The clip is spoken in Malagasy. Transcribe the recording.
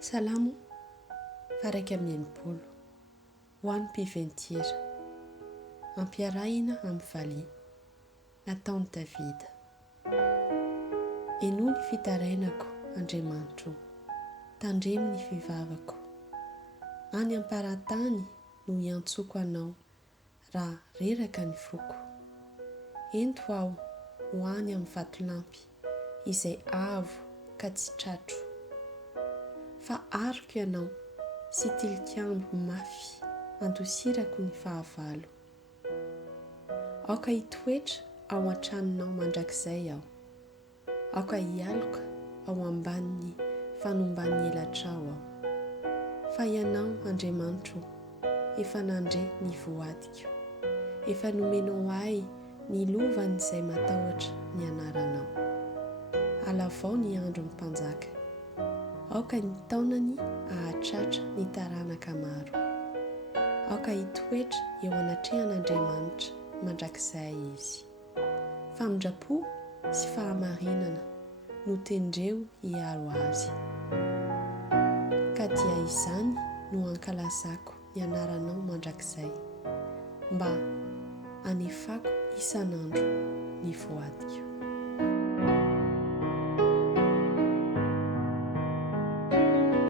Salamo faraiky amin'ny enimpolo ho an'ny mpiventiera ampiarahina amin'ny valia nataony Davida. Enoa ny fitarainako Andriamanitro, tandremo ny fivavako. Any am-paratany no hiantsoko anao raha reraka ny foko. Ento aho ho any amin'ny vatolampy izay avo ka tsy tratro. Fa ariko ianao sy tilikambo mafy andosirako ny fahavalo. Aoka hitoetra ao an-tranonao mandrakizay aho. Aoka hialoka ao ambanin'ny fanomban'ny elatrao aho. Fa ianao Andriamanitro, efa nandre ny voadiko. Efa nomenao ahy ny lovany izay matahotra ny anaranao. Alavao ny andro ny mpanjaka. Aoka ny taonany ahatratra ny taranaka maro. Aoka hitoetra eo anatrehan'Andriamanitra mandrakizay izy. Famindrapo sy fahamarinana no tendreo hiaro azy. Ka dia izany no ankalazako ny anaranao mandrakizay, mba hanefako isan'andro ny voadiko.